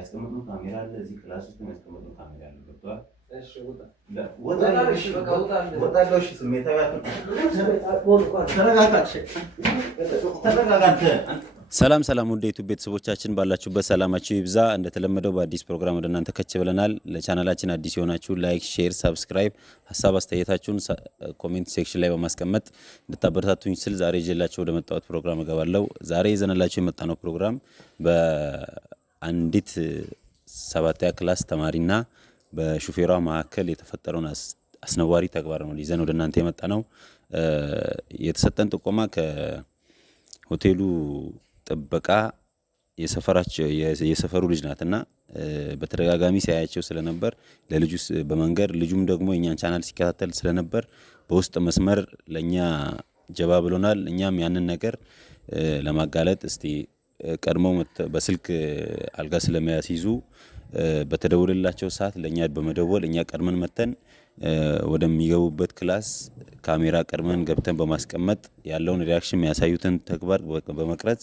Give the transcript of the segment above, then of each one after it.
ያስቀመጥነው ካሜራ አለ እዚህ ክላስ ውስጥ ያስቀመጥነው ካሜራ አለ ገብቷል እሺ ወጣ እሺ ስሜታዊ ሰላም ሰላም ወደ ዩቲዩብ ቤተሰቦቻችን ባላችሁበት ሰላማችሁ ይብዛ። እንደተለመደው በአዲስ ፕሮግራም ወደ እናንተ ከች ብለናል። ለቻናላችን አዲስ የሆናችሁ ላይክ፣ ሼር፣ ሰብስክራይብ ሐሳብ አስተያየታችሁን ኮሜንት ሴክሽን ላይ በማስቀመጥ እንድታበረታቱኝ ስል ዛሬ ይዤላችሁ ወደ መጣሁት ፕሮግራም እገባለሁ። ዛሬ ይዘንላችሁ የመጣነው ፕሮግራም በአንዲት 7ኛ ክላስ ተማሪና በሹፌሯ መካከል የተፈጠረውን አስነዋሪ ተግባር ነው ይዘን ወደ እናንተ የመጣነው። የተሰጠን ጥቆማ ከሆቴሉ ጥበቃ የሰፈሩ ልጅ ናትና በተደጋጋሚ ሲያያቸው ስለነበር ለልጁ በመንገር ልጁም ደግሞ የኛን ቻናል ሲከታተል ስለነበር በውስጥ መስመር ለኛ ጀባ ብሎናል። እኛም ያንን ነገር ለማጋለጥ እስቲ ቀድሞ በስልክ አልጋ ስለሚያስይዙ በተደወለላቸው ሰዓት ለኛ በመደወል እኛ ቀድመን መተን ወደሚገቡበት ክላስ ካሜራ ቀድመን ገብተን በማስቀመጥ ያለውን ሪአክሽን የሚያሳዩትን ተግባር በመቅረጽ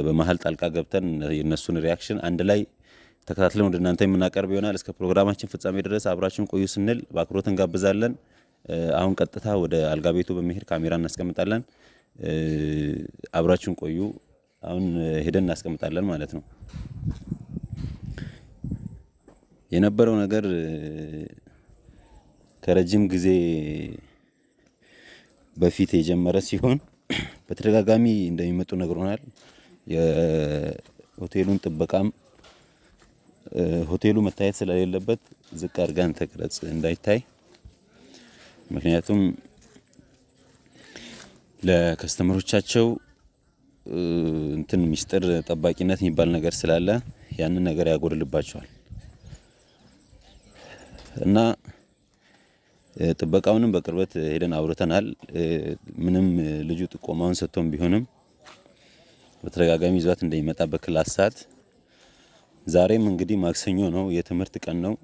በመሃል ጣልቃ ገብተን የነሱን ሪአክሽን አንድ ላይ ተከታትለን ወደ እናንተ የምናቀርብ ይሆናል። እስከ ፕሮግራማችን ፍጻሜ ድረስ አብራችሁን ቆዩ ስንል በአክብሮት እንጋብዛለን። አሁን ቀጥታ ወደ አልጋ ቤቱ በመሄድ ካሜራ እናስቀምጣለን። አብራችሁን ቆዩ። አሁን ሄደን እናስቀምጣለን ማለት ነው። የነበረው ነገር ከረጅም ጊዜ በፊት የጀመረ ሲሆን በተደጋጋሚ እንደሚመጡ ነግሮናል። የሆቴሉን ጥበቃም ሆቴሉ መታየት ስለሌለበት ዝቅ አድርገን ተቀረጽ እንዳይታይ፣ ምክንያቱም ለከስተመሮቻቸው እንትን ሚስጥር ጠባቂነት የሚባል ነገር ስላለ ያንን ነገር ያጎድልባቸዋል እና ጥበቃውንም በቅርበት ሄደን አውርተናል። ምንም ልጁ ጥቆማውን ሰጥቶም ቢሆንም በተደጋጋሚ ይዟት እንደሚመጣ በክላስ ሰዓት ዛሬም እንግዲህ ማክሰኞ ነው፣ የትምህርት ቀን ነው።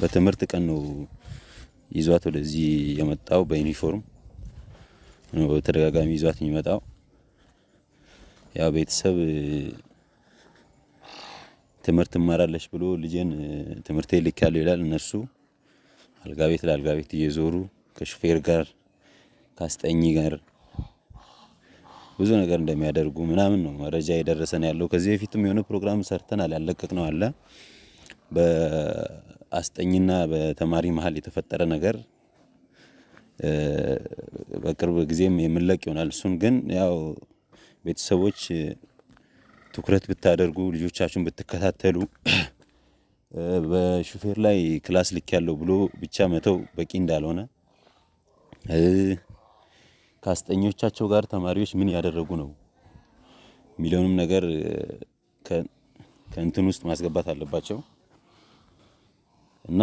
በትምህርት ቀን ነው ይዟት ወደዚህ የመጣው። በዩኒፎርም ነው በተደጋጋሚ ይዟት የሚመጣው። ያው ቤተሰብ ትምህርት ማራለሽ ብሎ ልጄን ትምህርት ልካለሁ ይላል። እነሱ አልጋ ቤት ለአልጋ ቤት እየዞሩ ከሹፌር ጋር ካስጠኝ ጋር ብዙ ነገር እንደሚያደርጉ ምናምን ነው መረጃ የደረሰን ያለው። ከዚህ በፊትም የሆነ ፕሮግራም ሰርተናል ያለቀቅነው አለ። በአስጠኝና በተማሪ መሃል የተፈጠረ ነገር በቅርብ ጊዜም የምንለቅ ይሆናል። እሱን ግን ያው ቤተሰቦች ትኩረት ብታደርጉ ልጆቻችሁን ብትከታተሉ በሹፌር ላይ ክላስ ልክ ያለው ብሎ ብቻ መተው በቂ እንዳልሆነ ካስጠኞቻቸው ጋር ተማሪዎች ምን ያደረጉ ነው የሚለውንም ነገር ከእንትን ውስጥ ማስገባት አለባቸው እና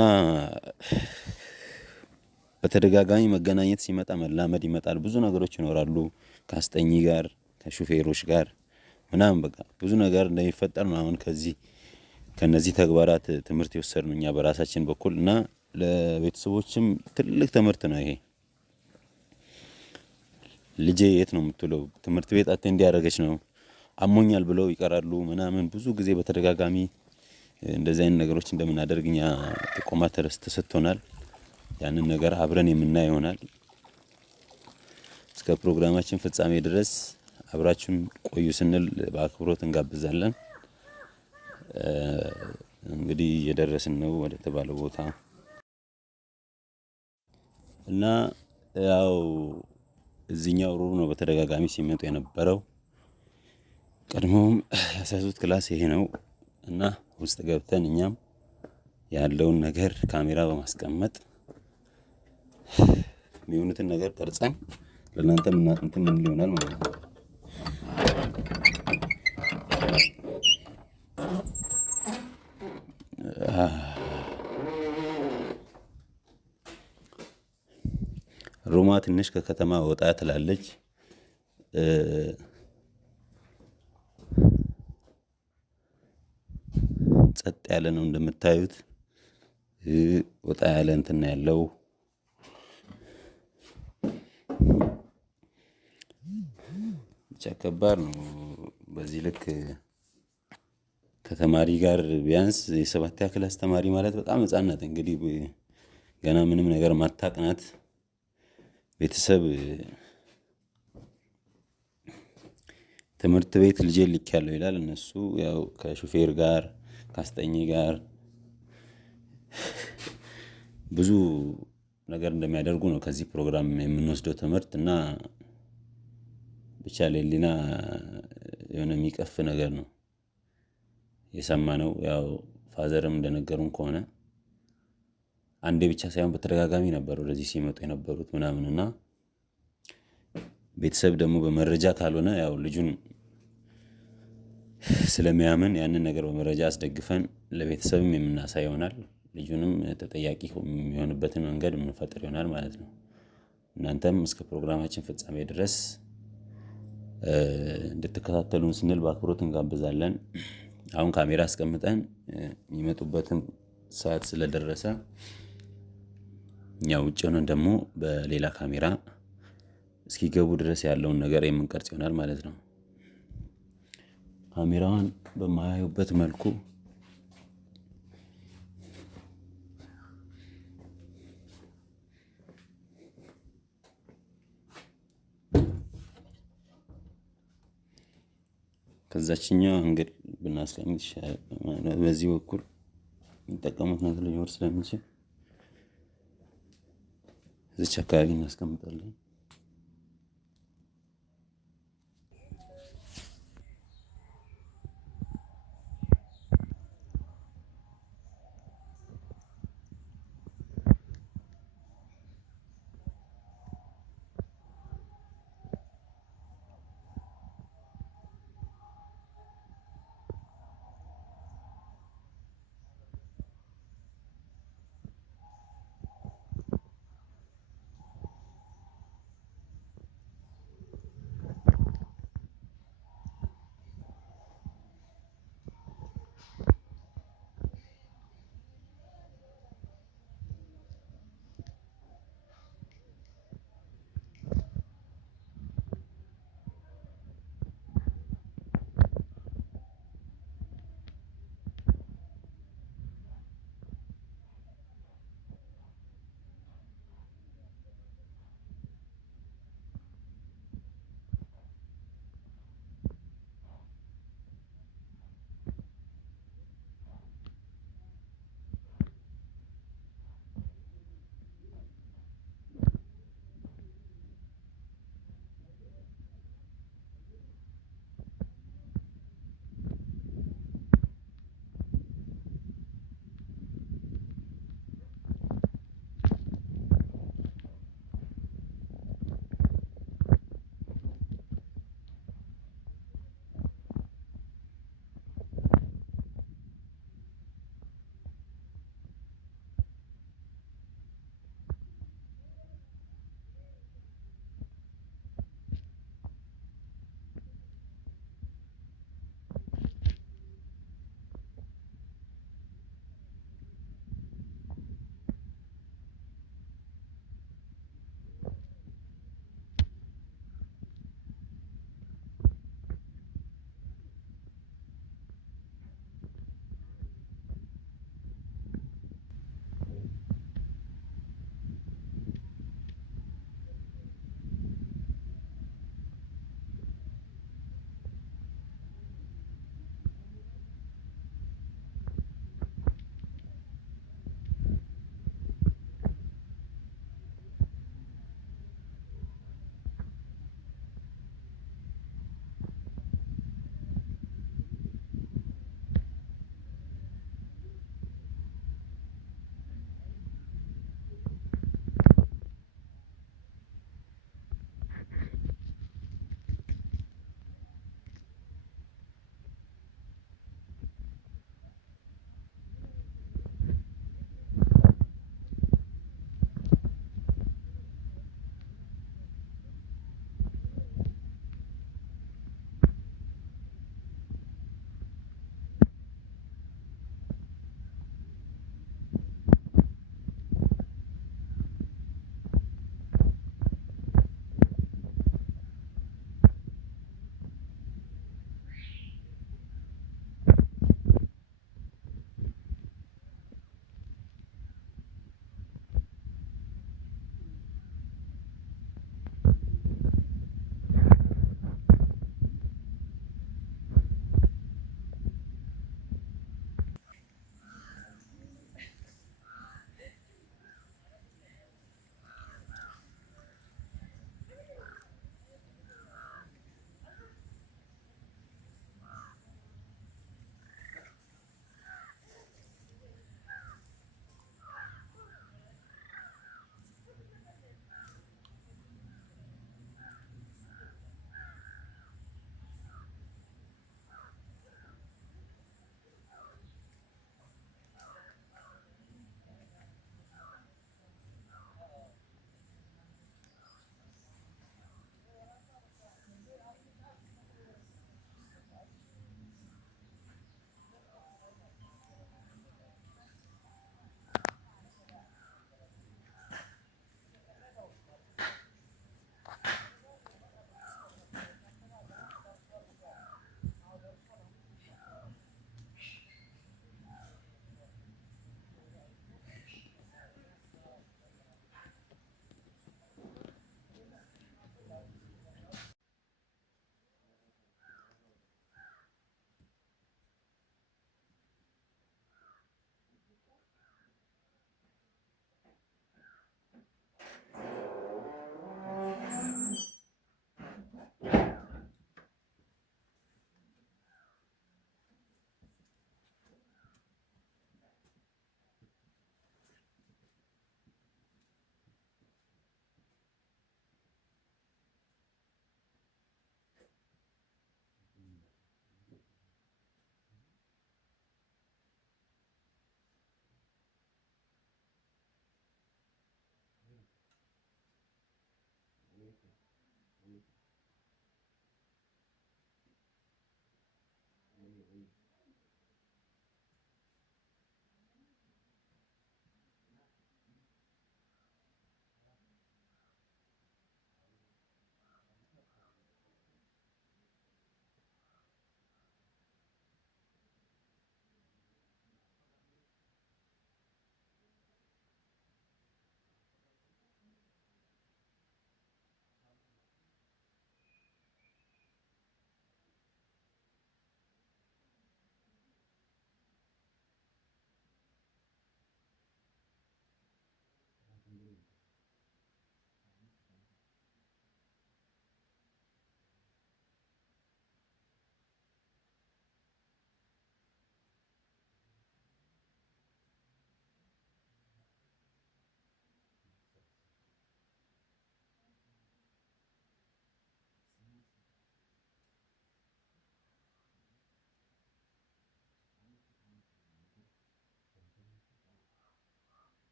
በተደጋጋሚ መገናኘት ሲመጣ መላመድ ይመጣል። ብዙ ነገሮች ይኖራሉ ካስጠኝ ጋር ከሹፌሮች ጋር ምናምን በቃ ብዙ ነገር እንደሚፈጠር ነው። አሁን ከነዚህ ተግባራት ትምህርት የወሰድነው እኛ በራሳችን በኩል እና ለቤተሰቦችም ትልቅ ትምህርት ነው ይሄ። ልጄ የት ነው የምትውለው? ትምህርት ቤት አቴንድ ያደረገች ነው፣ አሞኛል ብለው ይቀራሉ ምናምን። ብዙ ጊዜ በተደጋጋሚ እንደዚህ አይነት ነገሮች እንደምናደርግ እኛ ጥቆማ ተሰጥቶናል። ያንን ነገር አብረን የምናይ ይሆናል። እስከ ፕሮግራማችን ፍጻሜ ድረስ አብራችሁን ቆዩ ስንል በአክብሮት እንጋብዛለን። እንግዲህ እየደረስን ነው ወደ ተባለው ቦታ እና ያው እዚህኛው ሩም ነው በተደጋጋሚ ሲመጡ የነበረው። ቀድሞም ያሳዙት ክላስ ይሄ ነው እና ውስጥ ገብተን እኛም ያለውን ነገር ካሜራ በማስቀመጥ የሚሆኑትን ነገር ቀርጸን ለእናንተ ምን ሊሆናል ማለት ነው። ሮማ ትንሽ ከከተማ ወጣ ትላለች። ጸጥ ያለ ነው እንደምታዩት። ወጣ ያለ እንትን ያለው ብቻ ከባድ ነው። በዚህ ልክ ከተማሪ ጋር ቢያንስ የሰባተኛ ክላስ ተማሪ ማለት በጣም ህፃን ናት። እንግዲህ ገና ምንም ነገር ማታቅ ናት። ቤተሰብ ትምህርት ቤት ልጄን ልኬያለሁ ይላል። እነሱ ያው ከሹፌር ጋር ከአስጠኚ ጋር ብዙ ነገር እንደሚያደርጉ ነው ከዚህ ፕሮግራም የምንወስደው ትምህርት እና ብቻ ለህሊና የሆነ የሚቀፍ ነገር ነው የሰማነው። ያው ፋዘርም እንደነገሩን ከሆነ አንዴ ብቻ ሳይሆን በተደጋጋሚ ነበር ወደዚህ ሲመጡ የነበሩት ምናምን እና ቤተሰብ ደግሞ በመረጃ ካልሆነ ያው ልጁን ስለሚያምን ያንን ነገር በመረጃ አስደግፈን ለቤተሰብም የምናሳይ ይሆናል። ልጁንም ተጠያቂ የሚሆንበትን መንገድ የምንፈጥር ይሆናል ማለት ነው። እናንተም እስከ ፕሮግራማችን ፍጻሜ ድረስ እንድትከታተሉን ስንል በአክብሮት እንጋብዛለን። አሁን ካሜራ አስቀምጠን የሚመጡበትም ሰዓት ስለደረሰ እኛ ውጭ ሆነን ደግሞ በሌላ ካሜራ እስኪገቡ ድረስ ያለውን ነገር የምንቀርጽ ይሆናል ማለት ነው። ካሜራዋን በማያዩበት መልኩ ከዛችኛው አንግል ብናስቀምጥ ይሻላል። በዚህ በኩል የሚጠቀሙት ነገር ሊኖር ስለሚችል እዚች አካባቢ እናስቀምጣለን።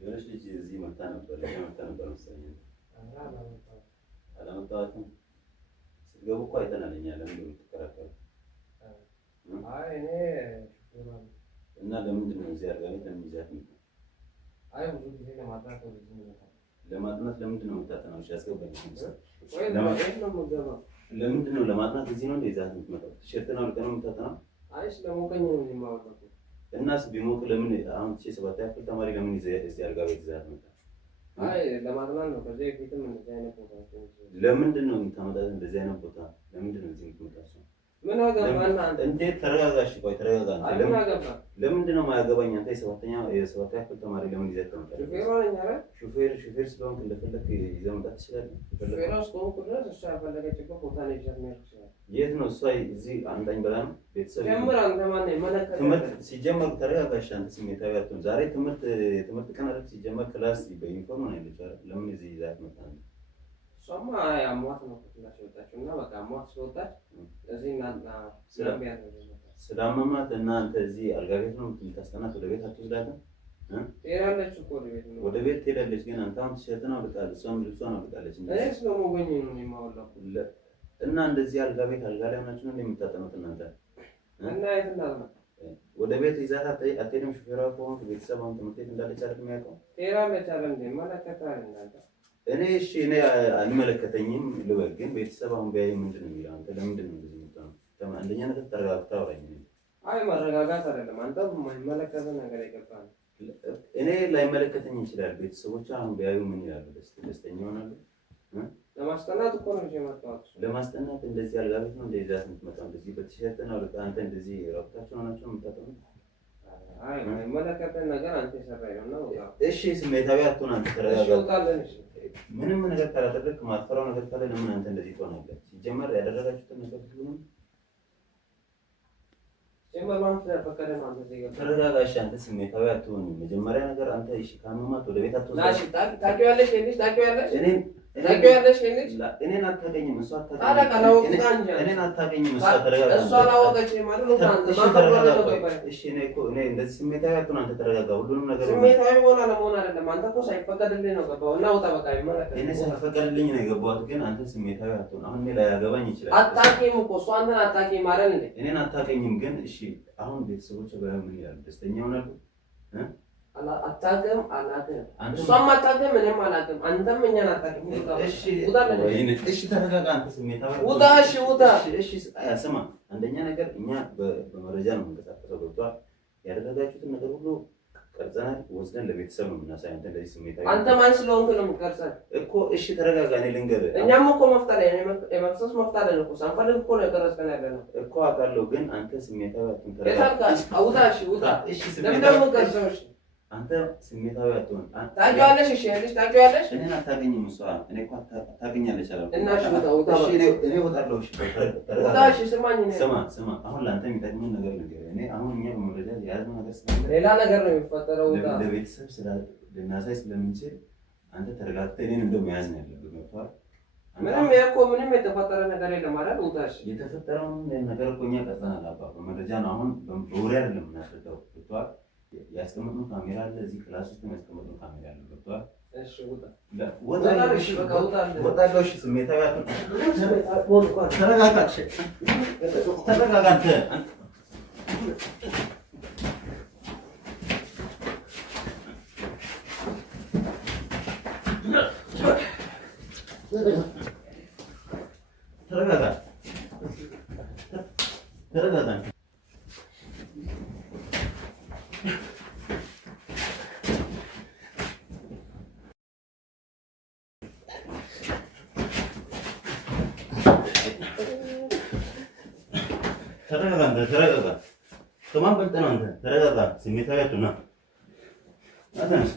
የሆነች ልጅ እዚህ መታ ነበር መሰለኝ። አላመጣኋትም። ስትገቡ እኮ አይተናል እኛ። ለምንድን ነው የምትከራከሩት? እና ለምንድን ነው እዚህ አድርጋ ቤት ለምን ይዛት ነው? ለማጥናት ለምንድን ነው የምታጠናው? እሺ አስገባኝ። ለምንድን ነው ለማጥናት እዚህ ነው እንደ ይዛት የምትመጣው? ቲሸርትን አውልቀህ ነው የምታጠናው? እናስ ቢሞቅ ለምን አሁን ሰባተኛ ክፍል ተማሪ ለምን እዚህ አድርጋ ቤት ይዛት መጣ? ለማጥናት ነው። ከዚህ በፊትም እንደዚህ አይነት ቦታ ለምንድን ነው የምታመጣት? እንደዚህ አይነት ቦታ ለምንድን ነው እዚህ የምትመጣው? ምን አገባና እንዴት? ተረጋጋሽ። ቆይ ተረጋጋ። ለምንድን ነው የማያገባኝ? አንተ የሰባተኛ ክፍል ተማሪ ለምን ይዘህ ትመጣለህ? ሹፌር ስለሆንክ እንደፈለክ ይዘህ መምጣት ትችላለህ። ሹፌር እስከሆንኩ ድረስ እሷ ያፈለገችበት ቦታ ላይ ይዘህ መሄድ ትችላለህ። የት ነው እሷ? እዚህ አምጣኝ ብላ ነው ቤተሰብ ጀምር። አንተ ማነህ የመለከተህ? ትምህርት ሲጀመር ተረጋጋሽ። አንተ ስሜታዊ አትሁን። ዛሬ ትምህርት ቀን አይደል? ሲጀመር ክላስ በዩኒፎርም ነው ያለችው አይደል? ለምን እዚህ ይዘህ ትመጣለህ? እሷማ አሟት ነው ክላስ የወጣችው እና በቃ አሟት ስለወጣች እዚህ ስላመማት እና አንተ እዚህ አልጋ ቤት ነው የምታስጠናት? ወደ ቤት አትወስዳትም? ትሄዳለች እኮ ወደ ቤት ትሄዳለች። ግን አንተ አሁን ቲሸርትን አውልቃለች፣ እሷም ልብሷን አውልቃለች። እኔስ ደግሞ ጎኝ ነው የማወላው እና እንደዚህ አልጋ ቤት አልጋ ላይ ሆናችሁ ነው የምታጠኑት እናንተ? እና የት እንዳልመጣ ወደ ቤት ይዛት አትሄድም? ሹፌሯ ከሆንክ ቤተሰብ አሁን ትምህርት ቤት እንዳለች አይደል የሚያውቀው? ትሄዳለች አለ እንዴ ይመለከታል እናንተ? እኔ እሺ እኔ አይመለከተኝም ልበል፣ ግን ቤተሰብ አሁን ቢያይ ምንድን ነው የሚለው? አንተ ለምንድን ነው እንደዚህ የምትሆነው? አንደኛ ነገር ተረጋግተህ አውራኝ። አይ መረጋጋት አይደለም አንተ የማይመለከተህ ነገር ይገባል። እኔ ላይመለከተኝ ይችላል። ቤተሰቦቿ አሁን ቢያዩ ምን ይላሉ? ደስተኛ ይሆናሉ? ለማስጠናት እኮ ነው የመጣሁት። ለማስጠናት እንደዚህ አልጋ ቤት ነው እንደዚህ ዛት የምትመጣው? እንደዚህ በቲሸርት ነው አንተ እንደዚህ ራቁታቸው ሆናቸው የምታጠኑት? አይ የማይመለከተህ ነገር አንተ የሰራኸው ነው። እሺ ስሜታዊ አትሆን አንተ ተረጋጋ። ምንም ነገር ካላደረግክ ማትፈራው ነገር ካለ ለምን አንተ እንደዚህ ትሆናለህ? ሲጀመር ያደረጋችሁትን ነገር ሁሉ ተረጋጋሽ። አንተ ስሜታዊ አትሆን። መጀመሪያ ነገር አንተ እሺ ካመማት ወደ ቤት አትወስድ። ታውቂዋለሽ እኔን አታገኝም፣ እሷ እኔን አታገኝም። እሷ ተረጋጋ። እሺ እኔ እንደዚህ ስሜታዊ አትሆን አንተ ተረጋጋ። ሁሉንም ነገር ስሜታዊ ሆና ለመሆን አይደለም። አንተ እኮ ሳይፈቀድልኝ ነው ገባሁ እና ወጣ በቃ ይመለከት። እኔ ሳይፈቀድልኝ ነው የገባሁት፣ ግን አንተ ስሜታዊ አትሆን። አሁን እኔ ላያገባኝ ይችላል። አታውቂም እኮ እሷ አንተን አታውቂም አይደል እንዴ? እኔን አታውቂኝም፣ ግን እሺ አሁን ቤተሰቦች ባይሆን ምን ይላሉ? ደስተኛ ይሆናሉ? አታውቅም አላውቅም፣ እሷም አታውቅም እኔም አላውቅም፣ አንተም እኛን አታውቅም። እሺ ተረጋጋ። አንተ ስሜታዊ ውጣ። እሺ ውጣ። እሺ ስማ፣ አንደኛ ነገር እኛ በመረጃ ነው የምንቀሳቀሰው። ገብቶሃል? ያደረጋችሁትን ነገር ሁሉ ቀርጸናል፣ ወስደን ለቤተሰብ ነው የምናሳይ። አንተ እንደዚህ ስሜታዊ አንተ ማን ስለሆንክ ነው የምትቀርጸን እኮ? እሺ ተረጋጋ። እኔ ልንገርህ፣ እኛም እኮ መፍታለ የመክሰስ መፍታለ እኮ ሳንፈልግ እኮ ነው የቀረጽከን ያለ ነው እኮ አውቃለሁ፣ ግን አንተ ስሜታዊ አትሁን። ተረጋጋ። ውጣ። እሺ ውጣ። እሺ ለምን ደግሞ ቀርጸው? እሺ አንተ ስሜታዊ አትሁን። ታውቂዋለሽ? እሺ ልጅ ታውቂዋለሽ? እኔን አታገኝም እሷ። እኔ እኮ ታገኛለች አላልኩም? እና እሺ ውጣ። ውጣ። እኔ እወጣለሁ። እሺ ውጣ። እሺ ስማኝ፣ ስማ አሁን ለአንተ የሚጠቅምን ነገር ንገረኝ። እኔ አሁን እኛ በመረጃ የያዝነው ነገር ስላለ ሌላ ነገር ነው የሚፈጠረው። ውጣ። ለቤተሰብ ልናሳይ ስለምንችል አንተ ተረጋግተህ እኔን እንደው መያዝ ነው ያለብህ። ገብቶሃል? ምንም የተፈጠረ ነገር የለም አይደል? ውጣ። እሺ የተፈጠረውን ነገር እኮ እኛ ቀርጸናል። አባ በመረጃ ነው። አሁን በወሬ አይደለም የምናስረዳው። ገብቶሃል? ያስቀመጥነው ካሜራ አለ እዚህ ክላስ ውስጥ ያስቀመጥነው ካሜራ አለ። ገብቶሃል? እሺ ውጣ። እሺ በቃ ወጣለሁ። እሺ ስሜታዊ አትሁን። ተረጋጋ። ተረጋጋ አንተ ተረጋጋ። ተረጋጋ። ከማን በልጠህ ነው አንተ? ተረጋጋ። ስሜታዊ አትሁን። ለቀኝ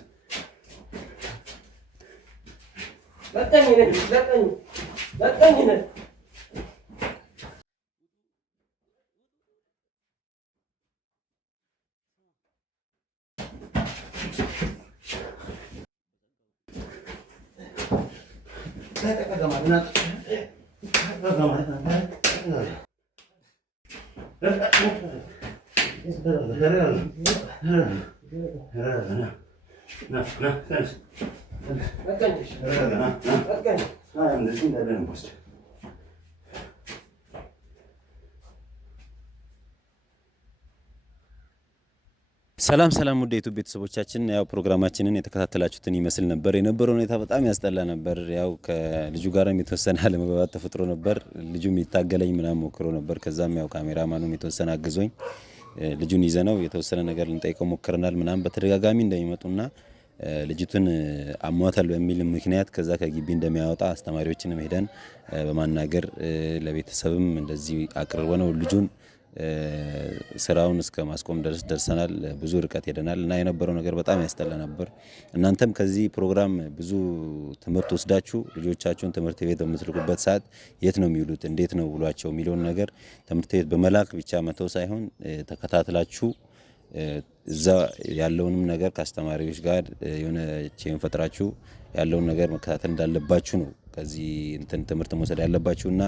ሰላም ውድ የዩቲዩብ ቤተሰቦቻችን፣ ያው ፕሮግራማችንን የተከታተላችሁትን ይመስል ነበር። የነበረው ሁኔታ በጣም ያስጠላ ነበር። ያው ከልጁ ጋርም የተወሰነ አለመግባባት ተፈጥሮ ነበር። ልጁም ይታገለኝ ምናምን ሞክሮ ነበር። ከዛም ያው ካሜራማኑም የተወሰነ አግዞኝ ልጁን ይዘነው የተወሰነ ነገር ልንጠይቀው ሞክረናል። ምናምን በተደጋጋሚ እንደሚመጡና ልጅቱን አሟታል በሚል ምክንያት ከዛ ከግቢ እንደሚያወጣ አስተማሪዎችንም ሄደን በማናገር ለቤተሰብም እንደዚህ አቅርቦ ነው ልጁን ስራውን እስከ ማስቆም ድረስ ደርሰናል። ብዙ ርቀት ሄደናል እና የነበረው ነገር በጣም ያስጠላ ነበር። እናንተም ከዚህ ፕሮግራም ብዙ ትምህርት ወስዳችሁ ልጆቻችሁን ትምህርት ቤት በምትልኩበት ሰዓት የት ነው የሚውሉት፣ እንዴት ነው ውሏቸው የሚለውን ነገር ትምህርት ቤት በመላክ ብቻ መተው ሳይሆን ተከታትላችሁ እዛ ያለውንም ነገር ከአስተማሪዎች ጋር የሆነ ቼን ፈጥራችሁ ያለውን ነገር መከታተል እንዳለባችሁ ነው ከዚህ ትምህርት መውሰድ ያለባችሁና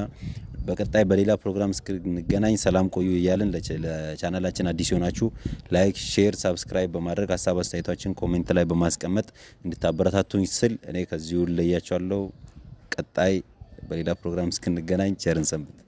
በቀጣይ በሌላ ፕሮግራም እስክንገናኝ ሰላም ቆዩ እያልን ለቻናላችን አዲስ የሆናችሁ ላይክ፣ ሼር፣ ሳብስክራይብ በማድረግ ሀሳብ አስተያየታችሁን ኮሜንት ላይ በማስቀመጥ እንድታበረታቱኝ ስል እኔ ከዚሁ ለያችኋለሁ። ቀጣይ በሌላ ፕሮግራም እስክንገናኝ ቸርን ሰንብት።